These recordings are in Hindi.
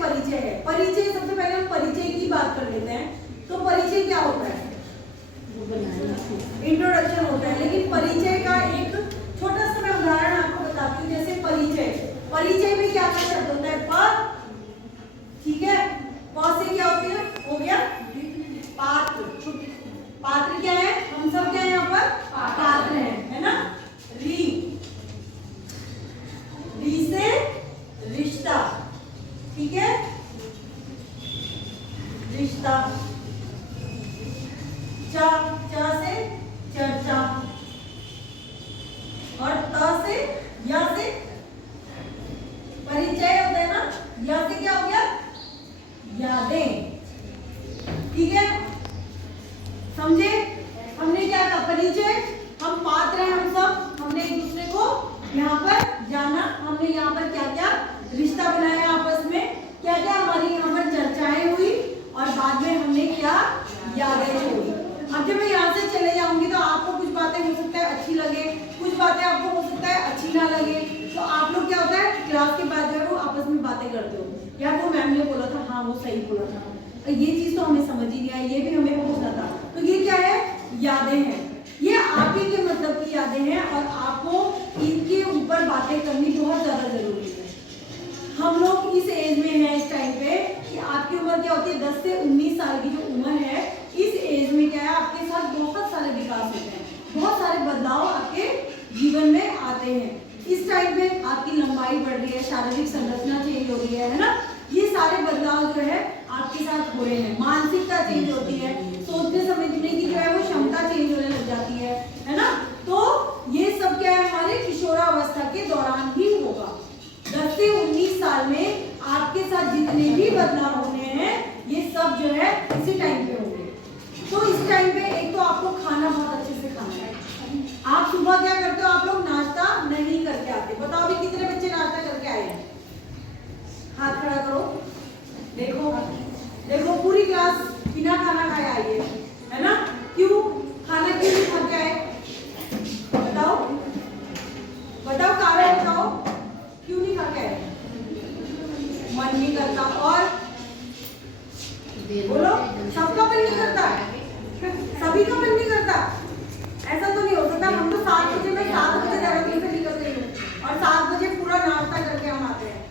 परिचय है। परिचय, सबसे पहले हम परिचय की बात कर लेते हैं। तो परिचय क्या होता है? इंट्रोडक्शन होता है। लेकिन परिचय का एक छोटा सा मैं उदाहरण आपको बताती हूँ। जैसे परिचय, परिचय में क्या क्या शब्द होता है? पद, ठीक है, पद से क्या होती है? हो गया पात्र। पात्र क्या है? हम सब क्या है यहाँ पर? पात्र है ना। री, री से रिश्ता, ठीक है, रिश्ता। चा, चा से चर्चा, और त से, या से परिचय होता है ना। या से क्या हो गया? यादें, ठीक है, समझे? हमने क्या कहा? परिचय, हम पात्र हैं, हम सब, हमने एक दूसरे को यहाँ पर जाना, हमने यहाँ पर क्या क्या रिश्ता बनाया आपस में, क्या क्या हमारी यहाँ पर चर्चाएं हुई, और बाद में हमने क्या यादें छोड़ी। अब जब मैं यहाँ से चले जाऊंगी तो आपको कुछ बातें हो सकता है अच्छी लगे, कुछ बातें आपको हो सकता है अच्छी ना लगे। तो आप लोग क्या होता है, क्लास के बाद जो है वो आपस में बातें करते हो, यार वो मैम ने बोला था, हाँ वो सही बोला था, ये चीज तो हमें समझ ही नहीं आई, ये भी हमें पूछना था। तो ये क्या है? यादें हैं। ये आप ही के मतलब की यादें हैं, और आपको इनके ऊपर बातें करनी बहुत ज्यादा जरूरी है। हम लोग इस एज में हैं इस टाइम पे कि आपकी उम्र क्या होती है? 10 से 19 साल की जो उम्र है, इस एज में क्या है, आपके साथ बहुत सारे विकास होते हैं, बहुत सारे बदलाव आपके जीवन में आते हैं। इस टाइम पे आपकी लंबाई बढ़ रही है, शारीरिक संरचना चेंज हो रही है ना। ये सारे बदलाव जो है आपके साथ हो रहे हैं। मानसिकता चेंज होती है, सोचने समझने की जो है वो क्षमता चेंज होने लग जाती है ना। तो ये सब क्या है? हमारे किशोरावस्था के दौरान ही होगा। 10 से 19 साल में आपके साथ जितने भी बदलाव होने हैं, ये सब जो है इसी टाइम पे होंगे। तो इस टाइम पे एक तो आपको खाना बहुत अच्छे से खाना है। आप सुबह क्या करते हो? आप लोग नाश्ता नहीं करके आते। बताओ अभी कितने बच्चे नाश्ता करके आए हैं? हाथ खड़ा करो। देखो देखो, पूरी क्लास बिना खाना खाए आई है ना। क्यों? खाना क्यों नहीं खा के आए? बताओ बताओ, कारण बताओ, क्यों नहीं खा के आए? मन नहीं करता। और बोलो, सबका मन नहीं करता? सभी का मन नहीं करता? ऐसा तो नहीं हो सकता। हम तो 7 बजे, मैं 7 बजे देहरादून से निकल गई हूँ और 7 बजे पूरा नाश्ता करके हम आते हैं,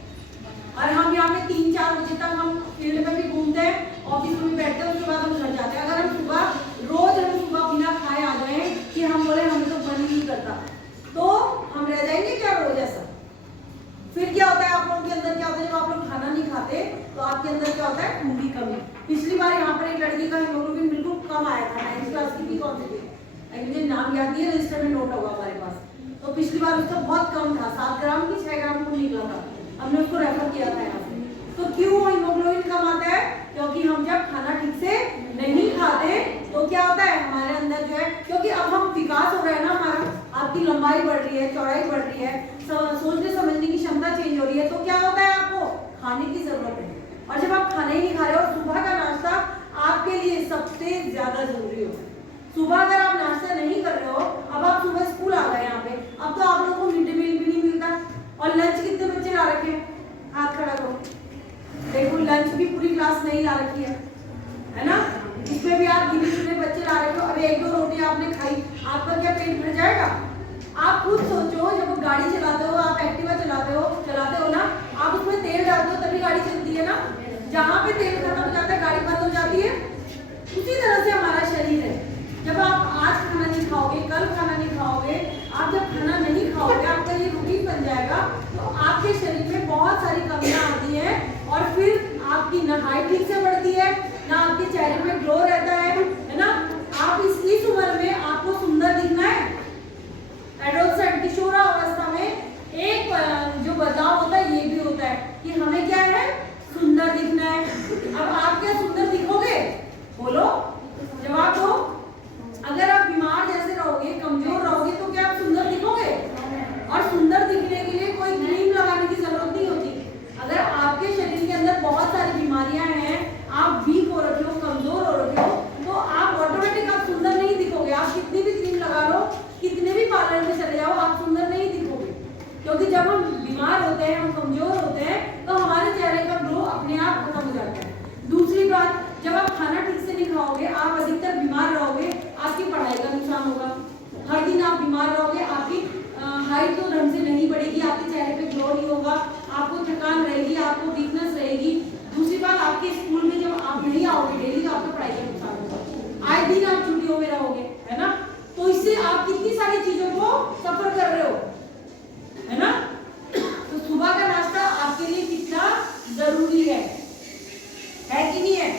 और हम यहाँ पे 3-4 बजे तक हम फील्ड में भी घूमते हैं, ऑफिस में भी बैठते हैं, उसके बाद हम घर जाते हैं। अगर हम सुबह बिना खाए आ जाए कि हम बोले हमें तो मन नहीं करता, तो हम रह जाएंगे क्या रोज ऐसा? फिर क्या होता है आप लोगों के अंदर? क्या होता है जब आप लोग खाना नहीं खाते तो आपके अंदर क्या होता है? खून की कमी। पिछली बार यहाँ पर एक लड़की का हीमोग्लोबिन बिल्कुल कम आया था, 9th क्लास की थी, कौन सी थी मुझे नाम याद नहीं है, रजिस्टर में नोट होगा हमारे पास। तो पिछली बार उसका बहुत कम था, 7 ग्राम की 6 ग्राम खून निकला था, हमने उसको रेफर किया था यहाँ से। तो क्यों हीमोग्लोबिन कम आता है? क्योंकि हम जब खाना ठीक से नहीं खाते तो क्या होता है हमारे अंदर जो है, क्योंकि अब हम विकास हो रहा है ना हमारा, आपकी लंबाई बढ़ रही है, चौड़ाई बढ़ रही है, सोचने समझने की क्षमता चेंज हो रही है, तो क्या होता है आपको खाने की जरूरत है। और जब आप खाना ही नहीं खा रहे हो, सुबह का नाश्ता आपके लिए सबसे ज्यादा जरूरी होता है। सुबह अगर आप नाश्ता नहीं कर रहे हो, अब आप सुबह स्कूल आ गए यहाँ पे, अब तो आप लोगों को मिड डे मील भी नहीं मिलता। और लंच कितने बच्चे ला रखे हैं? हाथ खड़ा करो। देखो लंच भी पूरी क्लास नहीं ला रखी है ना। इसमें भी आप गिने चुने बच्चे ला रखे हो। अब 1-2 रोटी आपने खाई, आपका क्या पेट भर जाएगा? आप खुद सोचो, जब गाड़ी चलाते हो, आप एक्टिवा चलाते हो ना, आप उसमें तेल डालते हो तभी गाड़ी चलती है ना। जहाँ पे तेल खत्म हो जाता है गाड़ी बंद हो जाती है। उसी तरह से हमारा शरीर है। जब आप आज खाना नहीं खाओगे, कल खाना नहीं खाओगे, आप जब खाना नहीं खाओगे, आपका ये रूटीन बन जाएगा, तो आपके शरीर में बहुत सारी कमियां आती हैं, और फिर आपकी ना हाइट ठीक से बढ़ती है, ना आपके चेहरे में ग्लो रहता है ना। आप इस उम्र में आपको सुंदर दिखना है। एडोलसेंट किशोरावस्था में एक जो बदलाव होता है ये भी होता है कि हमें क्या है? सुंदर दिखना है। अब आप क्या सुंदर दिखोगे? बोलो, जवाब दो। अगर आप बीमार जैसे रहोगे, कमजोर रहोगे, तो क्या आप सुंदर दिखोगे? और सुंदर दिखने के लिए कोई क्रीम लगाने की जरूरत नहीं होती। अगर आपके शरीर के अंदर बहुत सारी बीमारियां हैं, आप वीक हो रखे हो, कमजोर हो रखे हो, तो आप ऑटोमेटिक आप सुंदर नहीं दिखोगे। आप कितनी भी क्रीम लगा लो, कितने भी पार्लर में चले जाओ, आप सुंदर नहीं दिखोगे। क्योंकि जब हम बीमार होते हैं, हम कमजोर होते हैं, तो हमारे चेहरे का ग्लो अपने बीमार रहोगे, आपकी हाइट तो ढंग से नहीं बढ़ेगी, आपके चेहरे पे ग्लो नहीं होगा, आपको थकान रहेगी, आपको वीकनेस रहेगी। दूसरी बात, आपके स्कूल में जब आप नहीं आओगे डेली तो आपका पढ़ाई का नुकसान होगा, आए दिन आप छुट्टियों में रहोगे, है ना। तो इससे आप कितनी सारी चीजों को सफर कर रहे हो, है ना। तो सुबह का नाश्ता आपके लिए कितना जरूरी है कि नहीं है।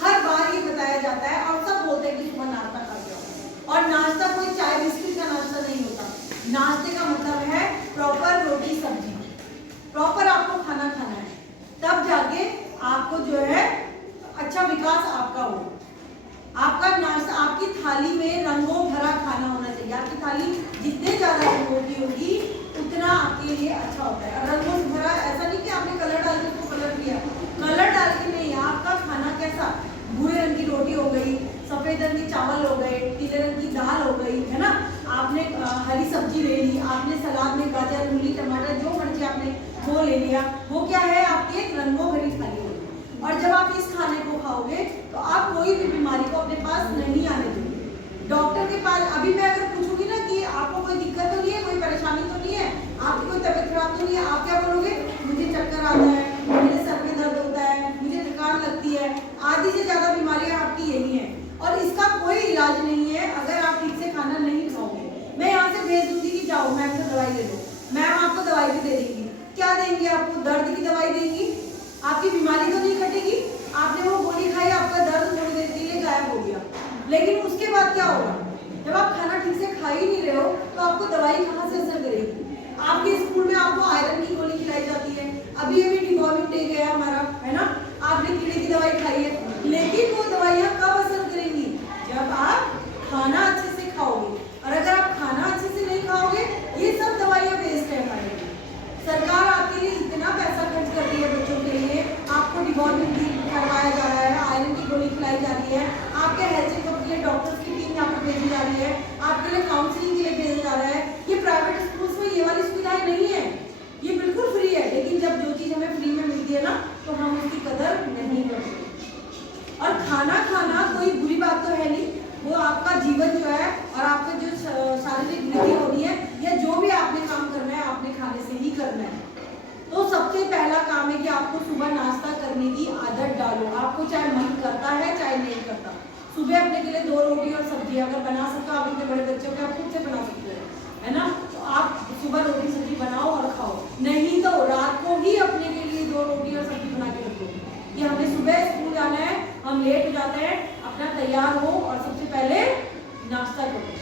हर बार ये बताया जाता है और सब बोलते हैं कि सुबह नाश्ता करते हो, और नाश्ता कोई चाय बिस्किट का नाश्ता नहीं होता। नाश्ते का मतलब है प्रॉपर रोटी सब्जी, प्रॉपर आपको खाना खाना है, तब जाके आपको जो है अच्छा विकास आपका हो। आपका नाश्ता, आपकी थाली में रंगों भरा खाना होना चाहिए। आपकी थाली जितने ज्यादा रंगों की होगी उतना आपके लिए अच्छा होता है। रंगों से भरा, ऐसा नहीं कि आपने कलर डाल के उसको कलर किया, कलर डाल के नहीं। आपका खाना कैसा, भूरे रंग की रोटी हो गई, सफेद रंग के चावल हो गए, पीले रंग की दाल हो गई, है ना। आपने हरी सब्जी ले ली, आपने सलाद में गाजर, मूली, टमाटर, जो मर्जी आपने वो ले लिया, वो क्या है, आपकी एक रंगों भरी थाली होगी। और जब आप इस खाने को खाओगे तो आप कोई भी बीमारी को अपने पास नहीं आने देंगे। डॉक्टर के पास अभी मैं अगर पूछूंगी ना कि आपको कोई दिक्कत तो नहीं है, कोई परेशानी तो नहीं है, आपकी कोई तबीयत खराब तो नहीं है, आप क्या बोलोगे, मुझे चक्कर आता है, मेरे सर में दर्द होता है, मुझे थकान लगती है। आधी से ज्यादा बीमारियां आपकी यही है, और इसका कोई इलाज नहीं है अगर आप ठीक से खाना नहीं खाओगे। मैं यहाँ से भेज दूंगी कि जाओ मैम से दवाई ले लो, मैम आपको दवाई भी दे देंगी। क्या देंगी आपको, दर्द की दवाई देंगी, आपकी बीमारी तो नहीं घटेगी। आपने वो गोली खाई, आपका दर्द थोड़ी देर के लिए गायब हो गया, लेकिन उसके बाद क्या होगा, जब आप खाना ठीक से खा ही नहीं रहे हो तो आपको दवाई कहाँ से असर करेगी। आपके स्कूल में आपको आयरन की गोली खिलाई जाती है, अभी अभी डिवॉर्मिंग डे गया हमारा, है ना, आपने कीड़े की दवाई खाई है, लेकिन वो दवाइयाँ कब असर करेंगी, जब आप खाना अच्छे से खाओगे। और अगर आप खाना अच्छे से नहीं खाओगे, ये सब दवाइयाँ वेस्ट है हमारे लिए। सरकार आपके लिए इतना पैसा खर्च कर रही है बच्चों के लिए, आपको डिवॉर्मिंग करवाया जा रहा है, आयरन की गोली खिलाई जा रही है, आपके हेल्थ चेकअप के लिए डॉक्टर्स की टीम यहाँ पर भेजी जा रही है, आपके लिए काउंसलिंग के लिए भेजा जा रहा है। ये प्राइवेट स्कूल्स में ये वाली सुविधाएं नहीं है, ये बिल्कुल फ्री है। लेकिन जब जो चीज हमें फ्री में मिलती है ना, तो हम उसकी कदर नहीं करते। और खाना खाना कोई बुरी बात तो है नहीं, वो आपका जीवन जो है और आपका जो शारीरिक वृद्धि होनी है, या जो भी आपने काम करना है आपने खाने से ही करना है। तो सबसे पहला काम है कि आपको सुबह नाश्ता करने की आदत डालो। आपको चाहे मन करता है चाहे नहीं करता, सुबह अपने के लिए 2 रोटी और सब्जी अगर बना सकते हो, आप इतने बड़े बच्चों के आप खुद से बना सकते हो, है ना। तो आप सुबह रोटी सब्जी बनाओ और खाओ, नहीं तो रात को ही अपने के लिए 2 रोटी और सब्जी बना के रखो कि हमें सुबह स्कूल जाना है, हम लेट हो जाते हैं, अपना तैयार हो और सबसे पहले नाश्ता करो,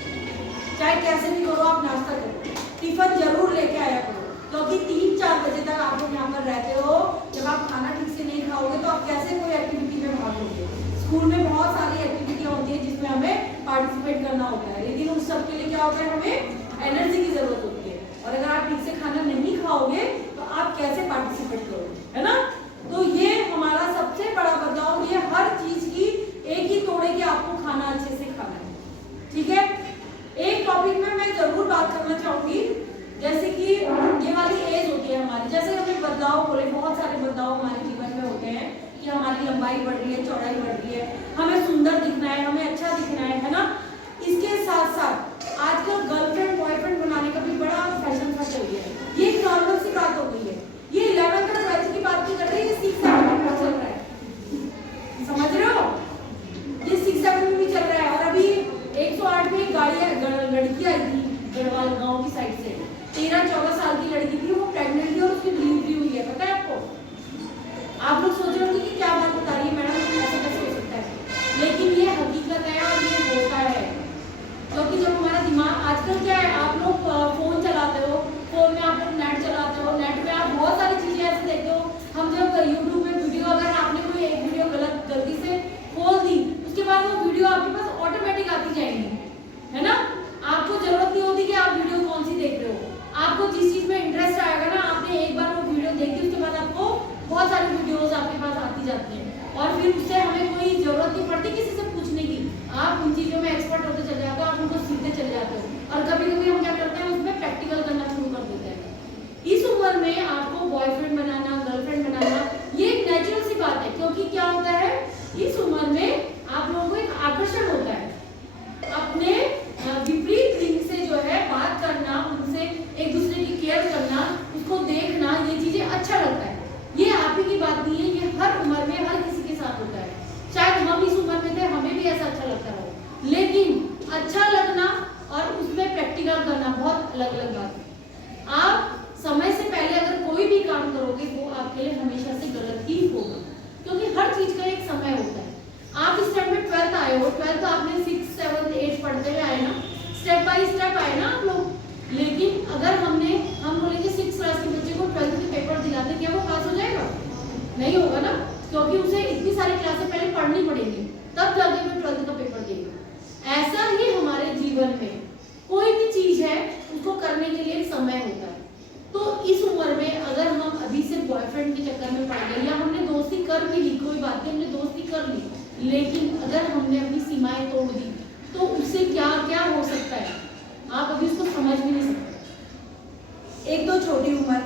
चाहे कैसे भी करो आप नाश्ता करो, टिफिन जरूर लेके आया करो, क्योंकि 3-4 बजे तक आप लोग यहाँ पर रहते हो। जब आप खाना ठीक से नहीं खाओगे तो आप कैसे कोई एक्टिविटी में भाग लोगे। स्कूल में बहुत सारी एक्टिविटियाँ होती है जिसमें हमें पार्टिसिपेट करना होता है, लेकिन उस सब के लिए क्या होता है, हमें एनर्जी की जरूरत होती है। और अगर आप ठीक से खाना नहीं खाओगे तो आप कैसे पार्टिसिपेट करोगे, है ना। तो ये हमारा सबसे बड़ा बदलाव, ये हर चीज की एक ही तोड़े कि आपको खाना अच्छे से खाना है, ठीक है। एक टॉपिक में मैं जरूर बात करना चाहूंगी, जैसे कि ये वाली एज होती है हमारी, जैसे हमें बदलाव बोले, बहुत सारे बदलाव हमारे जीवन में होते हैं कि हमारी लंबाई बढ़ रही है, चौड़ाई बढ़ रही है, हमें सुंदर दिखना है, हमें अच्छा दिखना है ना। इसके साथ साथ आजकल गर्लफ्रेंड बॉयफ्रेंड बनाने का भी बड़ा फैशन सा चल गया है। ये एक नॉर्मल सी बात हो गई है। ये 11th और 12th की बात नहीं कर रही, ये 6-7 में चल रहा है, समझ रहे हो, ये 6-7 में भी चल रहा है। और अभी 108 में लड़की आई थी गढ़वाल गांव की साइड से, 13-14 साल की लड़की थी, वो प्रेग्नेंट थी और उसकी डिलीवरी हुई है, पता है आपको। आप लोग सोच रहे होंगे कि क्या बात बता रही है मैडम, ऐसा कैसे हो सकता है, लेकिन ये हकीकत है और ये होता है। क्योंकि जब हमारा दिमाग, आजकल क्या है, आप लोग फोन चलाते हो, फोन में आप लोग नेट चलाते हो, नेट पे आप बहुत सारी चीजें ऐसे देखते हो। हम जब यूट्यूब में वीडियो, अगर आपने कोई एक वीडियो गलत गलती से खोल दी, उसके बाद वो वीडियो आपके पास ऑटोमेटिक आती जाएंगी, है ना। आपको जरूरत नहीं होती कि आप वीडियो कौन सी देख रहे हो, आपको जिस चीज में इंटरेस्ट आएगा ना, आपने एक बार वो वीडियो देखी, उसके बाद आपको बहुत सारी वीडियोस आपके पास आती जाती हैं, और फिर उससे हमें कोई जरूरत नहीं पड़ती किसी से पूछने की। आप उन चीजों में एक्सपर्ट होते चले जाते हो, आप उनको सीखते चले जाते हो, और कभी कभी हम क्या करते हैं, उसमें प्रैक्टिकल करना शुरू कर देते हैं। इस उम्र में आपको बॉयफ्रेंड बनाना, गर्लफ्रेंड बनाना, ये एक नेचुरल सी बात है, क्योंकि क्या होता है, इस उम्र में आप लोगों को एक आकर्षण होता है अपने विपरीत लिंग से जो है भी ऐसा अच्छा लगता रहो, लेकिन अच्छा लगना और उसमें प्रैक्टिकल करना बहुत अलग अलग बात है। आप समय से पहले अगर कोई भी काम करोगे वो आपके लिए हमेशा से गलत ही होगा, क्योंकि हर चीज का एक समय होता है। आप इस टाइम में 12th आए हो, 12th आपने 6, 7, 8 पढ़ते हुए आए ना, स्टेप बाय स्टेप आए ना आप लोग। लेकिन अगर हम बोलेंगे 6th क्लास के बच्चे को 12th के पेपर दिलाते, क्या वो पास हो जाएगा? नहीं होगा ना, क्योंकि उसे इतनी सारी क्लासें पहले पढ़नी पड़ेगी, तब जाके वो 12th का पेपर देगा। ऐसा ही हमारे जीवन में कोई भी चीज है उसको करने के लिए समय होता है। तो इस उम्र में अगर हम अभी से बॉयफ्रेंड के चक्कर में पड़ गए, या हमने दोस्ती कर भी ली, कोई बात नहीं हमने दोस्ती कर ली, लेकिन अगर हमने अपनी सीमाएं तोड़ दी तो उससे क्या क्या हो सकता है आप अभी उसको समझ भी नहीं सकते। एक तो छोटी उम्र,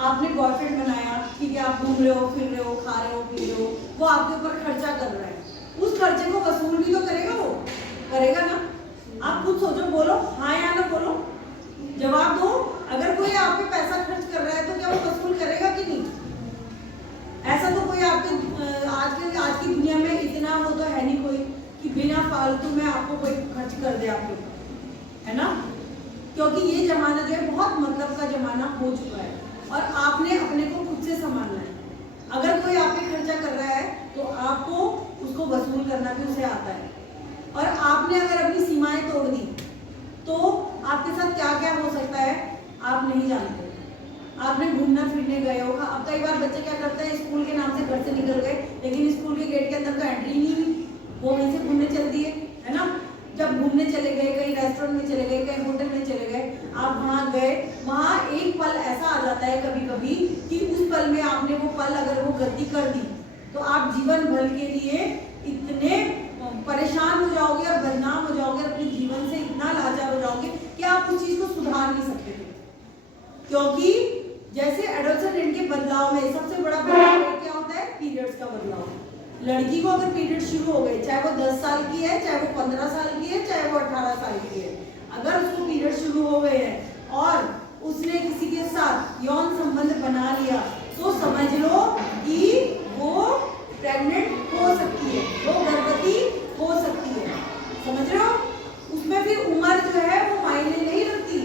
आपने बॉयफ्रेंड बनाया, ठीक है, आप घूम रहे हो, फिर रहे हो, खा रहे हो, पी रहे हो, वो आपके ऊपर खर्चा कर रहा है, उस खर्चे को वसूल भी तो करेगा, वो करेगा ना। आप खुद सोचो, बोलो हाँ या ना, बोलो, जवाब दो। अगर कोई आप पे पैसा खर्च कर रहा है तो क्या वो वसूल करेगा कि नहीं? ऐसा तो कोई आपके आज की दुनिया में इतना वो तो है नहीं कोई कि बिना फालतू में आपको कोई खर्च कर दे आपके ऊपर, है ना। क्योंकि ये जमाना जो है बहुत मतलब का जमाना हो चुका है, और आपने अपने को खुद से संभालना है। अगर कोई आप पे खर्चा कर रहा है तो आपको उसको वसूल करना भी उसे आता है, और आपने अगर अपनी सीमाएं तोड़ दी तो आपके साथ क्या क्या हो सकता है आप नहीं जानते। आपने घूमना फिरने गए हो, अब कई बार बच्चे क्या करते हैं, स्कूल के नाम से घर से निकल गए, लेकिन स्कूल के गेट के अंदर तो एंट्री नहीं हुई, वो वहीं से घूमने चल दिए, है ना। जब घूमने चले गए, कहीं रेस्टोरेंट में चले गए, कहीं होटल में चले गए, आप वहाँ गए, वहाँ एक पल ऐसा आ जाता है कभी कभी कि उस पल में आपने वो पल अगर वो गलती कर दी तो आप जीवन भर के लिए इतने परेशान हो जाओगे और बदनाम हो जाओगे, अपने जीवन से इतना लाचार हो जाओगे कि आप उस चीज को सुधार नहीं सकते थे। क्योंकि जैसे एडोलसेंट के बदलाव में सबसे बड़ा बदलाव क्या होता है, पीरियड्स का बदलाव। लड़की को अगर पीरियड शुरू हो गए, चाहे वो 10 साल की है, चाहे वो 15 साल की है, चाहे वो 18 साल की है, अगर उसको पीरियड शुरू हो गए हैं और उसने किसी के साथ यौन संबंध बना लिया तो समझ लो कि वो प्रेग्नेंट हो सकती है, वो गर्भवती हो सकती है। समझ रहे हो? उसमें फिर उम्र जो है वो मायने नहीं रखती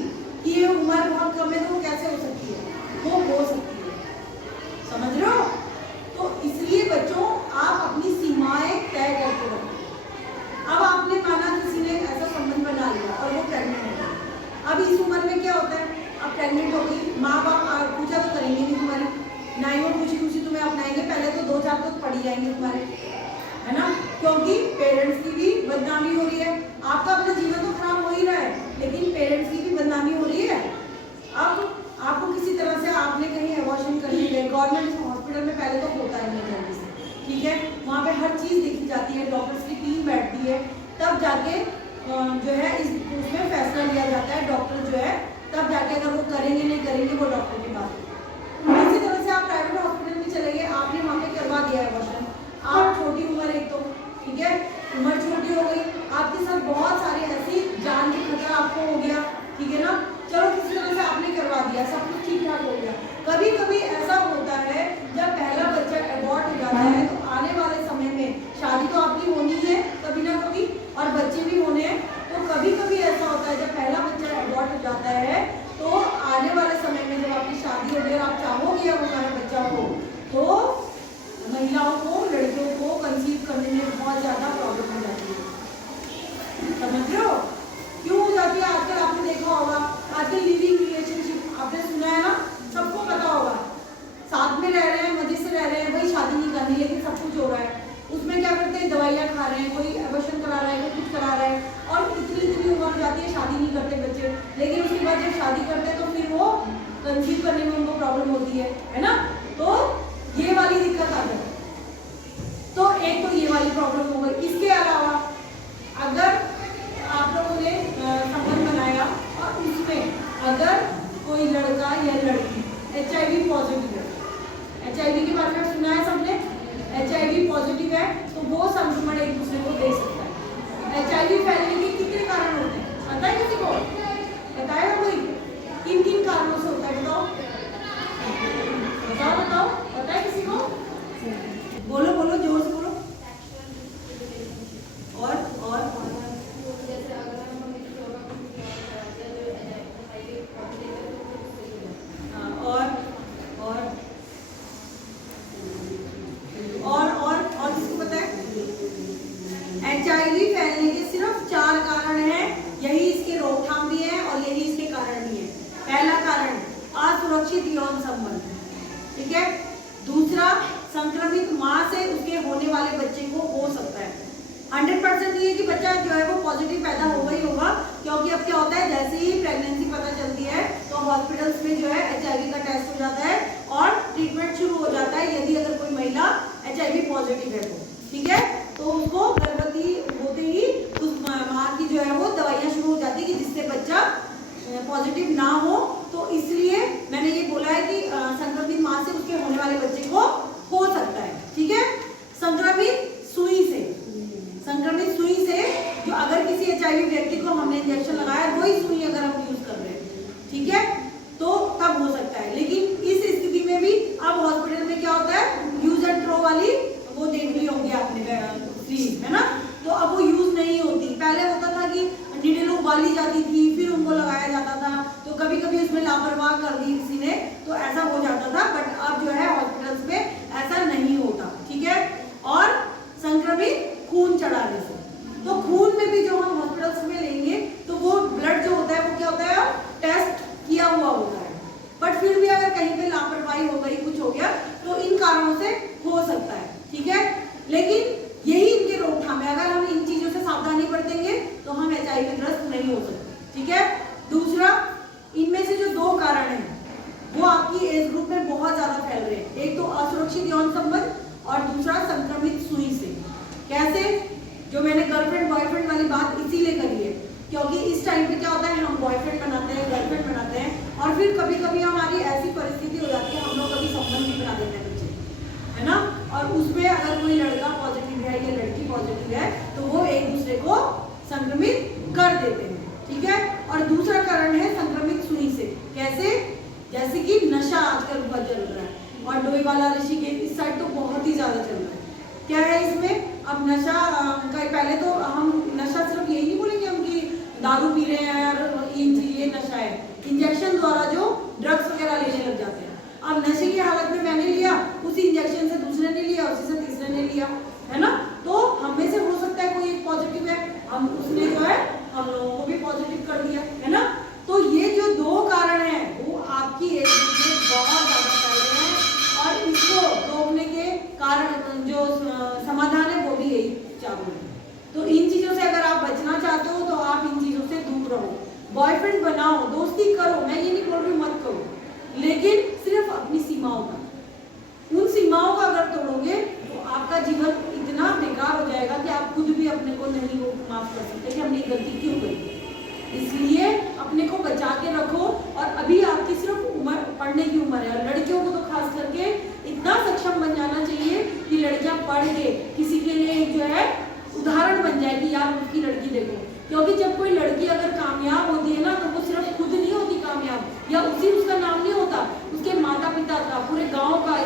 कि ये उम्र बहुत कम है तो वो कैसे हो सकती है, वो हो सकती है। समझ रहे हो? तो इसलिए बच्चों आप अपनी सीमाएं तय करके रखो। अब आपने माना किसी ने ऐसा संबंध बना लिया और वो प्रेग्नेंट हो गई। अब इस उम्र में क्या होता है, अब प्रेग्नेंट हो गई, माँ बाप पूछा तो करेंगे नहीं तुम्हारी, ना ही वो खुशी खुशी तुम्हें अपनाएंगे, पहले तो 2-4 तो पड़ ही जाएंगे तुम्हारे, है ना। क्योंकि पेरेंट्स की भी बदनामी हो रही है, आपका अपना जीवन तो खराब हो ही रहा है, लेकिन पेरेंट्स की भी बदनामी हो रही है। अब आपको किसी तरह से आपने कहीं अबॉर्शन करने गए, गवर्नमेंट हॉस्पिटल में पहले तो होता है नहीं जल्दी से, ठीक है, वहाँ पे हर चीज़ देखी जाती है, डॉक्टर्स की टीम बैठती है, तब जाके जो है उसमें फैसला लिया जाता है। डॉक्टर जो है तब जाके अगर वो करेंगे नहीं करेंगे वो डॉक्टर की बात है। इसी तरह से आप प्राइवेट हॉस्पिटल में चले गए, आपने वहाँ पे करवा दिया है अबॉर्शन, आप छोटी उम्र एक तो, ठीक है, उम्र छोटी हो गई, आपके साथ बहुत सारी ऐसी जान की खतरा आपको हो गया, ठीक है ना। चलो किसी तरह से आपने करवा दिया, सब कुछ ठीक ठाक हो गया। कभी कभी ऐसा होता है जब पहला बच्चा अबॉर्ट हो जाता है तो आने वाले समय में शादी तो आपकी होनी है कभी ना कभी, और बच्चे भी होने हैं, तो कभी कभी ऐसा होता है जब पहला बच्चा अबॉर्ट हो जाता है तो आने वाले समय में जब आपकी शादी होगी और आप चाहोगे अब हमारे बच्चा को, तो महिलाओं को, लड़कियों को कंसीव करने में बहुत ज़्यादा प्रॉब्लम हो जाती है। समझ रहे हो क्यों हो जाती है? आजकल आपने देखा होगा, आजकल लिविंग रिलेशनशिप आपने सुना है ना, सबको पता होगा, साथ में रह रहे हैं, मजे से रह रहे हैं, भाई शादी नहीं करनी, लेकिन सब कुछ हो रहा है। उसमें क्या करते हैं, दवाइयाँ खा रहे हैं, कोई एबॉर्शन करा रहा है, कोई कुछ करा रहा है, और इतनी उम्र हो जाती है शादी नहीं करते बच्चे, लेकिन उसके बाद जब शादी करते हैं तो फिर वो कंसीव करने में उनको प्रॉब्लम होती है ना। तो ये वाली दिक्कत आ जाती है। तो एक तो ये वाली प्रॉब्लम हो गई। इसके अलावा अगर आप लोगों ने संबंध बनाया और उसमें अगर कोई लड़का या लड़की HIV पॉजिटिव है, HIV के बारे में सुना है सबने, HIV पॉजिटिव है तो वो संक्रमण एक दूसरे को दे सकता है। HIV फैलने के कितने कारण होते हैं पता है किसी को? बताएगा कोई? किन किन कारणों से होता है बताओ, बताओ बताओ, पता है किसी को? बोलो बोलो, जोर से बोलो। और संक्रमित माँ से उसके होने वाले बच्चे को हो सकता है। 100% ये कि बच्चा जो है वो पॉजिटिव पैदा होगा ही होगा, क्योंकि अब क्या होता है जैसे ही प्रेगनेंसी पता चलती है तो हॉस्पिटल्स में जो है HIV का टेस्ट हो जाता है और ट्रीटमेंट शुरू हो जाता है यदि अगर कोई महिला HIV पॉजिटिव है तो, ठीक है। तो उसको गर्भवती होते ही उस माँ की जो है वो दवाइयाँ शुरू हो जाती है कि जिससे बच्चा पॉजिटिव ना हो। तो इसलिए मैंने ये बोला है कि संक्रमित माँ से उसके होने वाले बच्चे को हो सकता है, ठीक है। संक्रमित सुई से, संक्रमित सुई से जो अगर किसी HIV व्यक्ति को हमने इंजेक्शन लगाया वही सुई अगर हम यूज कर रहे हैं, ठीक है, तो तब हो सकता है। लेकिन इस स्थिति में भी अब हॉस्पिटल में क्या होता है, यूज एंड थ्रो वाली वो देख ली होंगी आपने स्लीव, है ना, तो अब वो यूज नहीं होती। पहले होता था कि नीडल उबाली जाती थी फिर उनको लगाया जाता था, तो कभी कभी उसमें लापरवाह कर दी किसी ने तो ऐसा हो जाता था, बट अब जो है हॉस्पिटल्स में ऐसा नहीं होता, ठीक है। और संक्रमित खून चढ़ाने से, तो खून में भी जो हम हॉस्पिटल्स में लेंगे तो वो ब्लड जो होता है वो क्या होता है, टेस्ट किया हुआ होता है, बट फिर भी अगर कहीं पे लापरवाही हो गई, कुछ हो गया तो इन कारणों से हो सकता है, ठीक है। लेकिन यही इनके रोकथाम है, अगर हम इन चीजों से सावधानी बरतेंगे तो हम HIV ग्रस्त नहीं हो सकते, ठीक है। दूसरा, इनमें से जो 2 कारण हैं वो आपकी एज ग्रुप में बहुत ज्यादा फैल रहे हैं, एक तो असुरक्षित यौन संबंध और दूसरा संक्रमित सुई से। कैसे, जो मैंने गर्लफ्रेंड बॉयफ्रेंड वाली बात इसीलिए करी है क्योंकि इस टाइम पे क्या होता है, हम बॉयफ्रेंड बनाते हैं, गर्लफ्रेंड बनाते हैं और फिर कभी कभी हमारी ऐसी परिस्थिति हो जाती है हम लोग कभी संबंध भी बना देते हैं बच्चे, है ना, और उसमें अगर कोई लड़का पॉजिटिव है या लड़की पॉजिटिव है तो वो एक दूसरे को संक्रमित कर देते हैं, ठीक है। और दूसरा कारण है संक्रमित सुई से। कैसे, जैसे कि नशा आजकल बहुत चल रहा है और डोईवाला ऋषिकेश इस साइड तो बहुत ही ज्यादा चल रहा है। क्या है इसमें, अब नशा का पहले तो हम नशा सिर्फ यही नहीं बोलेंगे हम कि दारू पी रहे हैं और ये नशा है, इंजेक्शन द्वारा जो ड्रग्स वगैरह लेने लग जाते हैं। अब नशे की हालत में मैंने लिया, उसी इंजेक्शन से दूसरे ने लिया, उसी से तीसरे ने लिया, है ना, तो हम में से हो सकता है कोई एक पॉजिटिव है, हम उसने जो है हम लोगों को भी पॉजिटिव कर दिया, है ना। तो ये जो 2 कारण हैं वो आपकी एज में बहुत ज्यादा फैल रहे हैं और इसको रोकने के कारण जो समाधान है वो भी यही चालू है। तो इन चीजों से अगर आप बचना चाहते हो तो आप इन चीजों से दूर रहो, बॉयफ्रेंड बनाओ, दोस्ती करो, मैं ये नहीं बोल रही मत करो, लेकिन सिर्फ अपनी सीमाओं तक। उन सीमाओं को अगर तोड़ोगे तो आपका जीवन इतना बेकार हो जाएगा कि आप खुद भी अपने को नहीं माफ कर सकते कि हमने गलती क्यों करी। इसलिए अपने को बचा के रखो, और अभी आपकी सिर्फ उम्र, पढ़ने की उम्र है, लड़कियों को तो खास करके इतना सक्षम बन जाना चाहिए कि लड़कियां पढ़ के किसी के लिए जो है उदाहरण बन जाए कि यार उसकी लड़की देखो, क्योंकि जब कोई लड़की अगर कामयाब होती है ना तो वो सिर्फ खुद नहीं होती कामयाब, या उसी उसका नाम नहीं होता, उसके माता पिता का, पूरे गांव का,